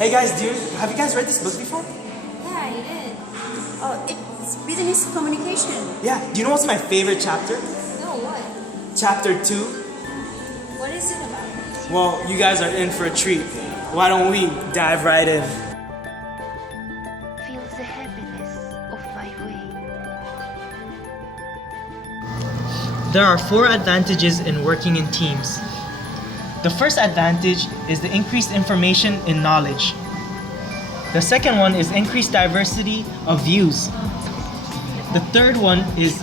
Hey guys, have you guys read this book before? Yeah, I did. Oh, it's business communication. Yeah. Do you know what's my favorite chapter? No, what? Chapter 2. What is it about? Well, you guys are in for a treat. Why don't we dive right in? Feel the happiness of my way. There are 4 advantages in working in teams. The first advantage is the increased information in knowledge. The second one is increased diversity of views. The third one is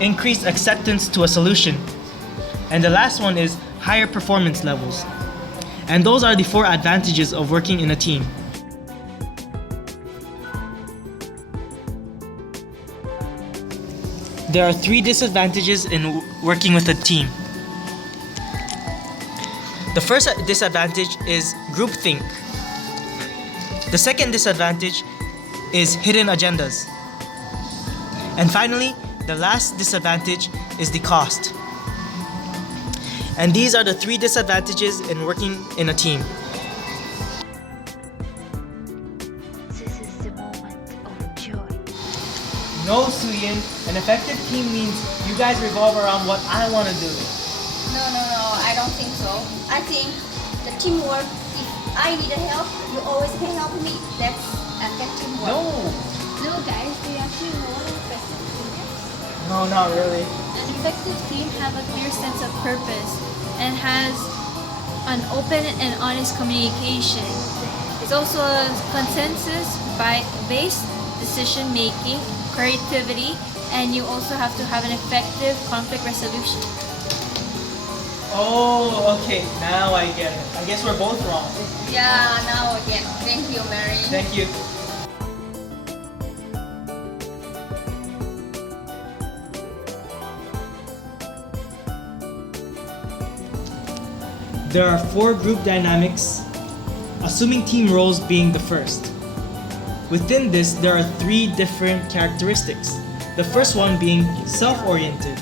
increased acceptance to a solution. And the last one is higher performance levels. And those are the 4 advantages of working in a team. There are 3 disadvantages in working with a team. The first disadvantage is groupthink. The second disadvantage is hidden agendas. And finally, the last disadvantage is the cost. And these are the 3 disadvantages in working in a team. This is the moment of joy. No, Suying, an effective team means you guys revolve around what I want to do. No, I don't think so. I think the teamwork, if I need help, you always can help me. That's teamwork. No guys, do you actually know what an effective team is? No, not really. An effective team have a clear sense of purpose and has an open and honest communication. It's also a consensus-based decision making, creativity, and you also have to have an effective conflict resolution. Oh, okay, now I get it. I guess we're both wrong. Yeah, now again. Thank you, Mary. Thank you. There are 4 group dynamics, assuming team roles being the first. Within this, there are 3 different characteristics. The first one being self-oriented.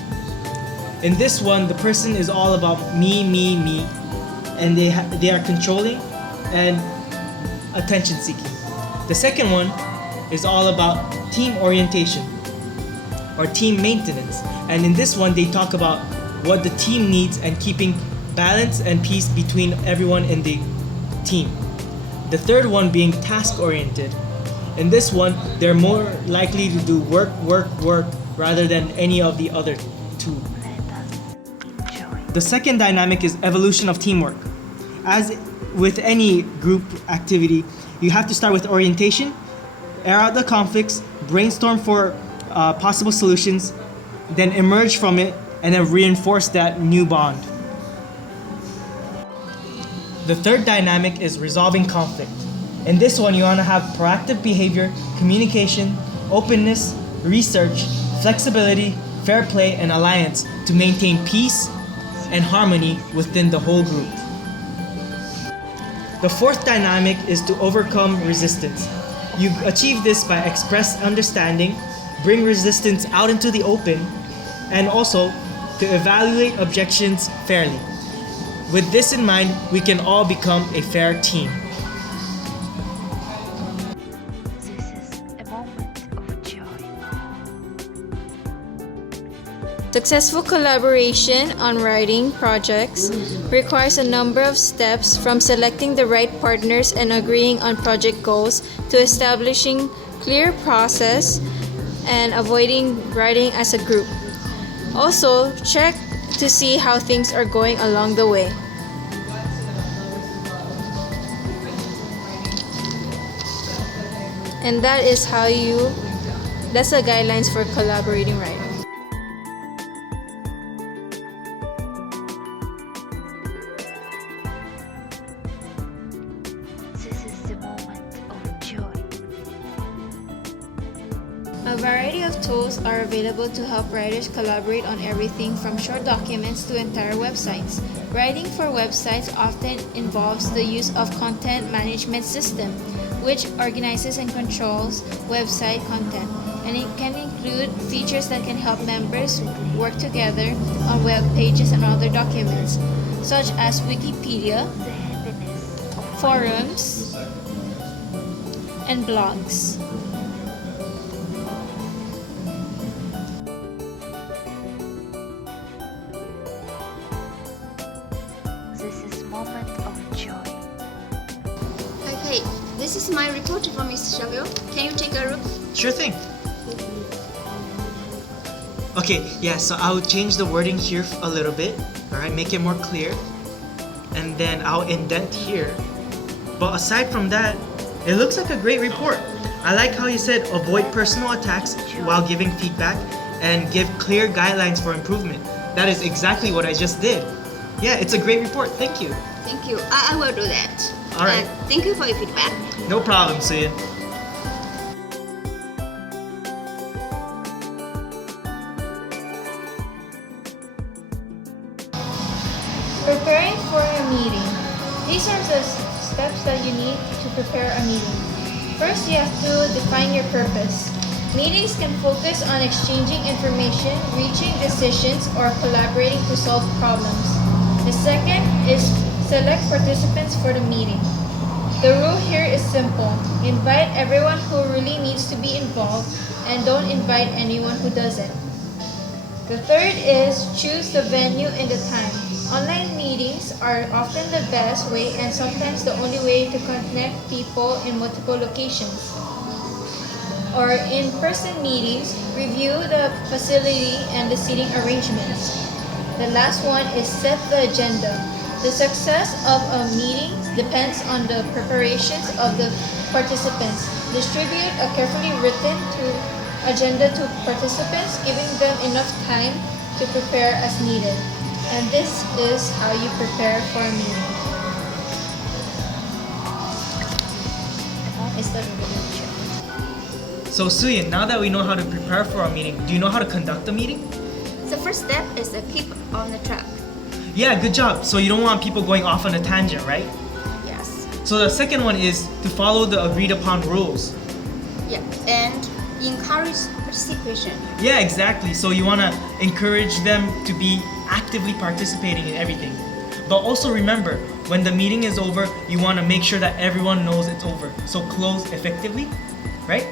In this one, the person is all about me, and they are controlling and attention seeking. The second one is all about team orientation or team maintenance. And in this one, they talk about what the team needs and keeping balance and peace between everyone in the team. The third one being task oriented. In this one, they're more likely to do work rather than any of the other 2. The second dynamic is evolution of teamwork. As with any group activity, you have to start with orientation, air out the conflicts, brainstorm for possible solutions, then emerge from it, and then reinforce that new bond. The third dynamic is resolving conflict. In this one, you want to have proactive behavior, communication, openness, research, flexibility, fair play, and alliance to maintain peace and harmony within the whole group. The fourth dynamic is to overcome resistance. You achieve this by express understanding, bring resistance out into the open, and also to evaluate objections fairly. With this in mind, we can all become a fair team. This is a moment of joy. Successful collaboration on writing projects requires a number of steps, from selecting the right partners and agreeing on project goals to establishing clear process and avoiding writing as a group. Also, check to see how things are going along the way. And that's the guidelines for collaborating writing. This is the moment of joy. A variety of tools are available to help writers collaborate on everything from short documents to entire websites. Writing for websites often involves the use of content management system, which organizes and controls website content, and it can include features that can help members work together on web pages and other documents, such as Wikipedia, forums, and blogs. This is moment of joy. Okay, this is my report from Ms.Chavel. Can you take a look? Sure thing. Okay, yeah, so I'll change the wording here a little bit, alright, make it more clear. And then I'll indent here. But aside from that, it looks like a great report. I like how you said avoid personal attacks while giving feedback and give clear guidelines for improvement. That is exactly what I just did. Yeah, it's a great report. Thank you. Thank you. I will do that. All right. Thank you for your feedback. No problem, Suying. Preparing for a meeting. These are the steps that you need to prepare a meeting. First, you have to define your purpose. Meetings can focus on exchanging information, reaching decisions, or collaborating to solve problems. The second is select participants for the meeting. The rule here is simple. Invite everyone who really needs to be involved and don't invite anyone who doesn't. The third is choose the venue and the time. Online meetings are often the best way and sometimes the only way to connect people in multiple locations. Or in-person meetings, review the facility and the seating arrangements. The last one is set the agenda. The success of a meeting depends on the preparations of the participants. Distribute a carefully written agenda to participants, giving them enough time to prepare as needed. And this is how you prepare for a meeting. So Suying, now that we know how to prepare for a meeting, do you know how to conduct a meeting? The first step is to keep on the track. Yeah, good job. So you don't want people going off on a tangent, right? Yes. So the second one is to follow the agreed upon rules. Yeah. And encourage participation. Yeah, exactly. So you want to encourage them to be actively participating in everything. But also remember, when the meeting is over, you want to make sure that everyone knows it's over. So close effectively, right?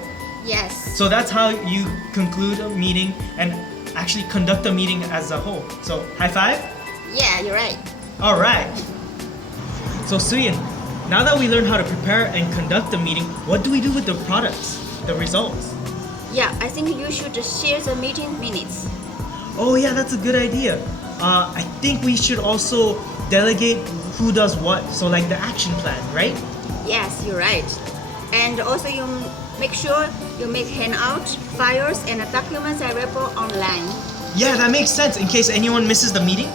Yes. So that's how you conclude a meeting and actually conduct a meeting as a whole. So high five? Yeah, you're right. All right. So Suying, now that we learned how to prepare and conduct a meeting, what do we do with the products, the results? Yeah, I think you should share the meeting minutes. Oh yeah, that's a good idea. I think we should also delegate who does what. So like the action plan, right? Yes, you're right. And also you make sure you make handout, files, and documents available online. Yeah, that makes sense in case anyone misses the meeting,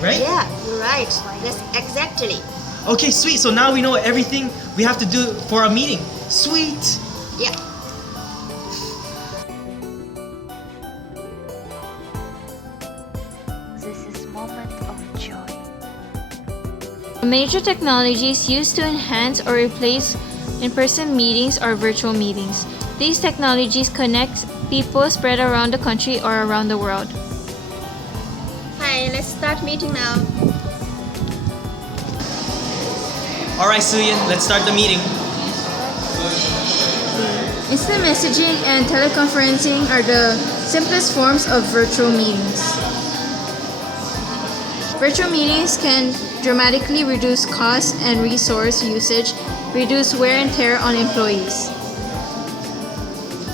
right? Yeah, you're right. That's exactly. Okay, sweet. So now we know everything we have to do for a meeting. Sweet. Yeah. This is moment of joy. Major technologies used to enhance or replace in-person meetings or virtual meetings. These technologies connect people spread around the country or around the world. Hi, let's start meeting now. All right, Suying, let's start the meeting. Instant messaging and teleconferencing are the simplest forms of virtual meetings. Virtual meetings can dramatically reduce costs and resource usage, reduce wear and tear on employees.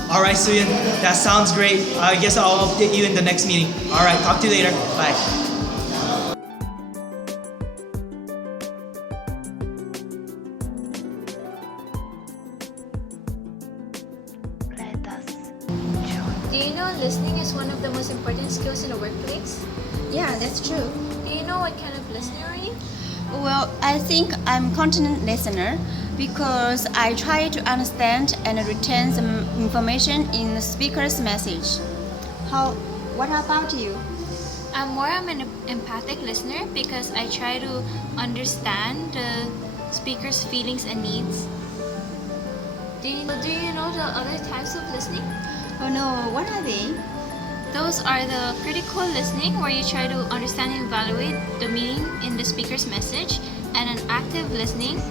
All right, Suying, that sounds great. I guess I'll update you in the next meeting. All right, talk to you later. Bye. Let us join. Do you know listening is one of the most important skills in the workplace? Yeah, that's true. Do you know what kind of listener are you? Well, I think I'm content listener because I try to understand and retain some information in the speaker's message. What about you? I'm more of an empathic listener because I try to understand the speaker's feelings and needs. Do you know the other types of listening? Oh no, what are they? Those are the critical listening, where you try to understand and evaluate the meaning in the speaker's message, and an active listening,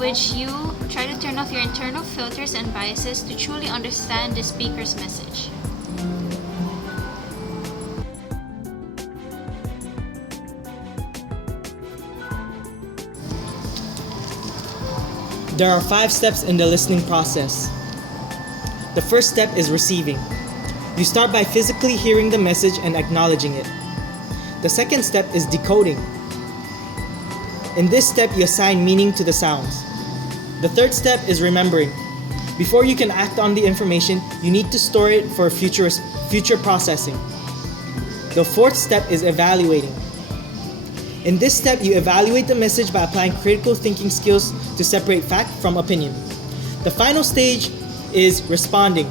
which you try to turn off your internal filters and biases to truly understand the speaker's message. There are 5 steps in the listening process. The first step is receiving. You start by physically hearing the message and acknowledging it. The second step is decoding. In this step, you assign meaning to the sounds. The third step is remembering. Before you can act on the information, you need to store it for future processing. The fourth step is evaluating. In this step, you evaluate the message by applying critical thinking skills to separate fact from opinion. The final stage is responding.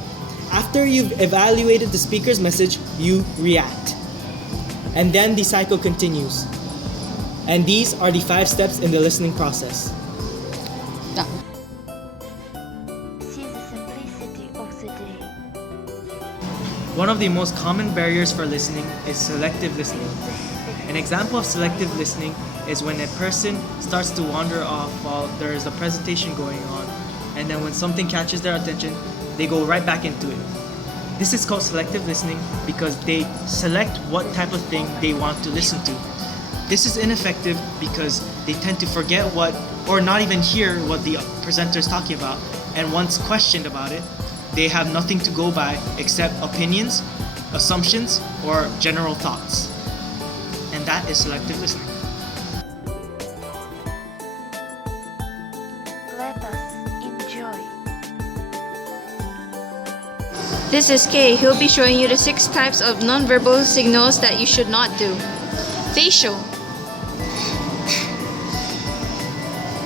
After you've evaluated the speaker's message, you react. And then the cycle continues. And these are the 5 steps in the listening process. See the simplicity of the day. One of the most common barriers for listening is selective listening. An example of selective listening is when a person starts to wander off while there is a presentation going on, and then when something catches their attention, they go right back into it. This is called selective listening because they select what type of thing they want to listen to. This is ineffective because they tend to forget what, or not even hear what the presenter is talking about, and once questioned about it, they have nothing to go by except opinions, assumptions, or general thoughts. And that is selective listening. Let us enjoy. This is Kay. He'll be showing you the 6 types of nonverbal signals that you should not do. Facial,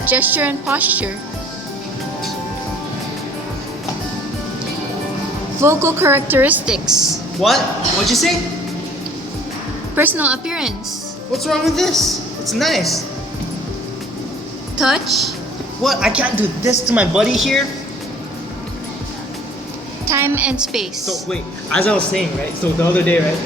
gesture and posture, vocal characteristics, What? What'd you say? personal appearance, What's wrong with this? It's nice. touch, What? I can't do this to my buddy here? time and space. So wait, as I was saying, right? So the other day, right?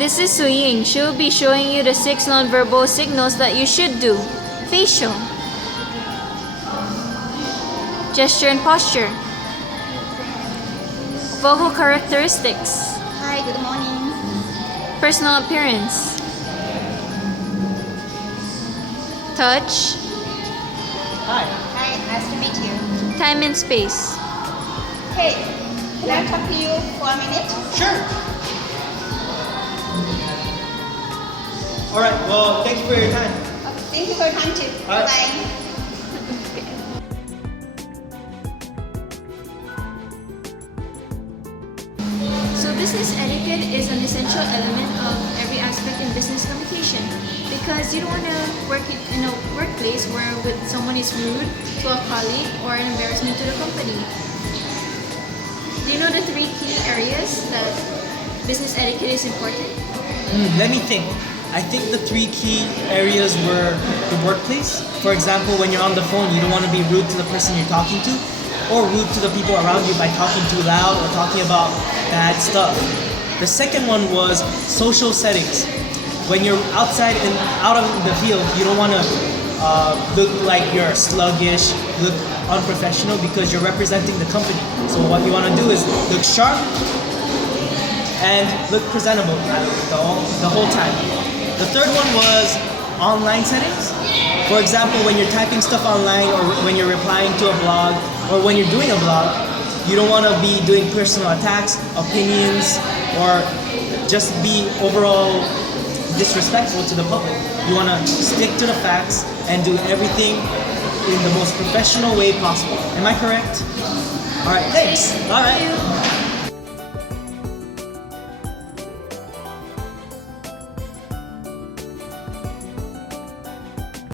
This is Suying. She'll be showing you the 6 nonverbal signals that you should do. Facial, gesture and posture, vocal characteristics, Hi, good morning. personal appearance, touch, Hi. Hi, nice to meet you. time and space. Hey, can I talk to you for a minute? Sure. All right. Well, thank you for your time. Okay, thank you for your time too. All right. Bye. So business etiquette is an essential element of every aspect in business communication because you don't want to work in a workplace where with someone is rude to a colleague or an embarrassment to the company. Do you know the 3 key areas that business etiquette is important? Let me think. I think the 3 key areas were the workplace. For example, when you're on the phone, you don't want to be rude to the person you're talking to, or rude to the people around you by talking too loud or talking about bad stuff. The second one was social settings. When you're outside and out of the field, you don't want to look like you're sluggish, look unprofessional because you're representing the company. So what you want to do is look sharp and look presentable the whole time. The third one was online settings. For example, when you're typing stuff online or when you're replying to a blog or when you're doing a blog, you don't want to be doing personal attacks, opinions, or just be overall disrespectful to the public. You want to stick to the facts and do everything in the most professional way possible. Am I correct? All right, thanks. All right.